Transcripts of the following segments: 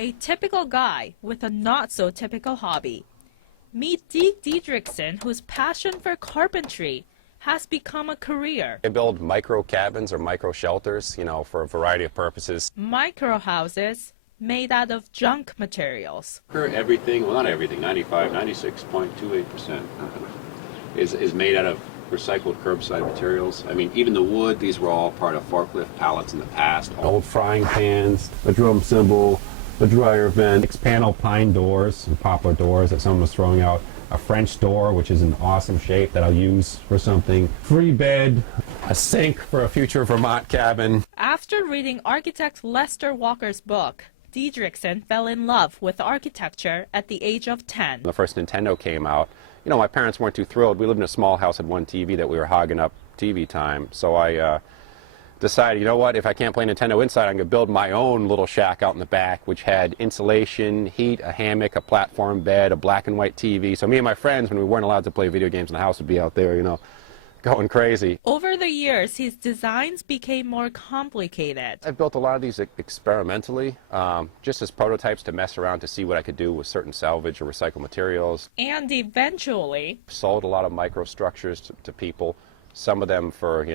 a typical guy with a not-so-typical hobby. Meet Deek Diedricksen, whose passion for carpentry has become a career. I build micro cabins or micro shelters, for a variety of purposes. Microhouses made out of junk materials. Everything, well not everything, 96.28% is made out of recycled curbside materials. I mean, even the wood, these were all part of forklift pallets in the past. Old frying pans, a drum cymbal, a dryer vent, 6-panel pine doors and poplar doors that someone was throwing out, a French door, which is an awesome shape that I'll use for something, free bed, a sink for a future Vermont cabin. After reading architect Lester Walker's book, Diedricksen fell in love with architecture at the age of 10. The first Nintendo came out. My parents weren't too thrilled. We lived in a small house, had one TV that we were hogging up TV time. So I decided, what, if I can't play Nintendo inside, I'm going to build my own little shack out in the back, which had insulation, heat, a hammock, a platform bed, a black and white TV. So me and my friends, when we weren't allowed to play video games in the house, would be out there, going crazy. Over the years, his designs became more complicated. I built a lot of these experimentally, just as prototypes to mess around to see what I could do with certain salvage or recycled materials. And eventually sold a lot of microstructures to people, some of them for,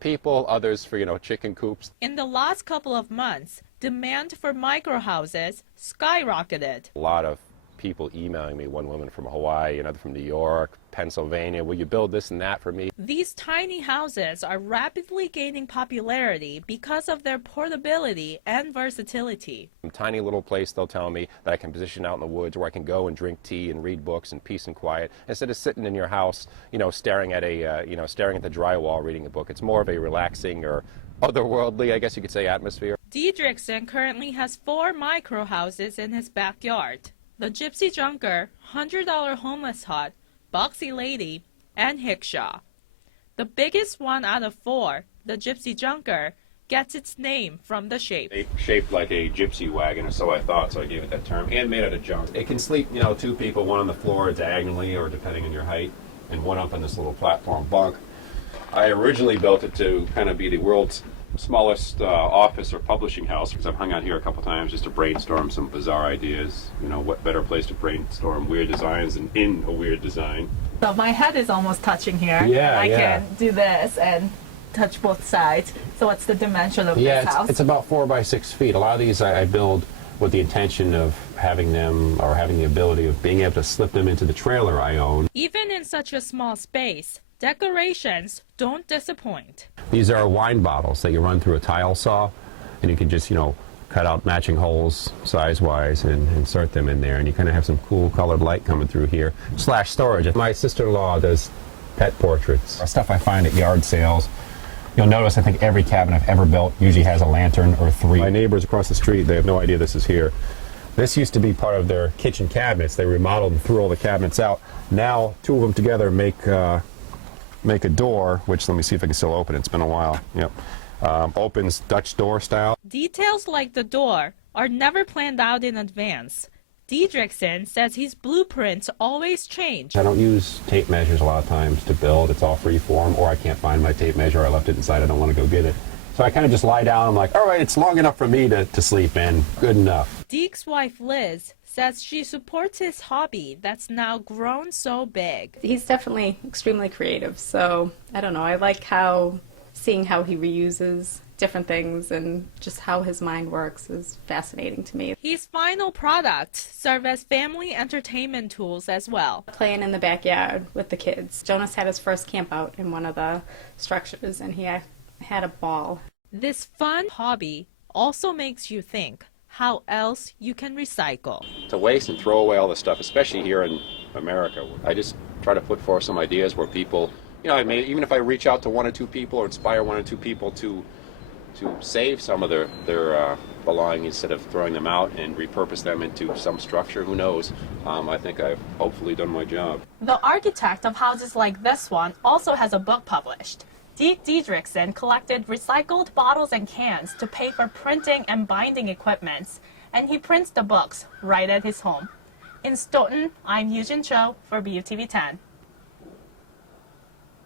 people, others for, chicken coops. In the last couple of months, demand for microhouses skyrocketed. A lot of people emailing me, one woman from Hawaii, another from New York, Pennsylvania, will you build this and that for me? These tiny houses are rapidly gaining popularity because of their portability and versatility. A tiny little place, they'll tell me, that I can position out in the woods where I can go and drink tea and read books in peace and quiet instead of sitting in your house, staring at staring at the drywall reading a book. It's more of a relaxing or otherworldly, I guess you could say, atmosphere. Diedricksen currently has 4 microhouses in his backyard: the Gypsy Junker, $100 Homeless Hut, Boxy Lady, and Hickshaw. The biggest one out of 4, the Gypsy Junker, gets its name from the shape. Shaped like a gypsy wagon, or so I thought, so I gave it that term, and made out of junk. It can sleep, 2 people, one on the floor diagonally or depending on your height, and one up on this little platform bunk. I originally built it to kind of be the world's smallest office or publishing house, because I've hung out here a couple times just to brainstorm some bizarre ideas. What better place to brainstorm weird designs than in a weird design. So my head is almost touching here. Yeah, I can do this and touch both sides. So what's the dimension of this house? It's about 4 by 6 feet. A lot of these I build with the intention of having them, or having the ability of being able to slip them into the trailer I own. Even in such a small space, decorations don't disappoint. These are wine bottles that you run through a tile saw, and you can just, cut out matching holes size-wise and insert them in there, and you kind of have some cool colored light coming through here. / storage. My sister-in-law does pet portraits. Stuff I find at yard sales. You'll notice, I think every cabin I've ever built usually has a lantern or 3. My neighbors across the street, they have no idea this is here. This used to be part of their kitchen cabinets. They remodeled and threw all the cabinets out. Now, 2 of them together make a door, which, let me see if I can still open it. It's been a while. Yep. Opens Dutch door style. Details like the door are never planned out in advance. Diedricksen says his blueprints always change. I don't use tape measures a lot of times to build. It's all free form, or I can't find my tape measure. I left it inside. I don't want to go get it. So I kind of just lie down. I'm like, all right, it's long enough for me to sleep in. Good enough. Deek's wife, Liz, says she supports his hobby that's now grown so big. He's definitely extremely creative, so I don't know. I like seeing how he reuses different things, and just how his mind works is fascinating to me. His final products serve as family entertainment tools as well. Playing in the backyard with the kids. Jonas had his first camp out in one of the structures, and he had a ball. This fun hobby also makes you think how else you can recycle. To waste and throw away all this stuff, especially here in America, I just try to put forth some ideas where people, even if I reach out to 1 or 2 people or inspire 1 or 2 people to save some of their belongings instead of throwing them out and repurpose them into some structure, who knows? I think I've hopefully done my job. The architect of houses like this one also has a book published. Deek Diedricksen collected recycled bottles and cans to pay for printing and binding equipments, and he prints the books right at his home. In Stoughton, I'm Yoojin Cho for BUTV 10.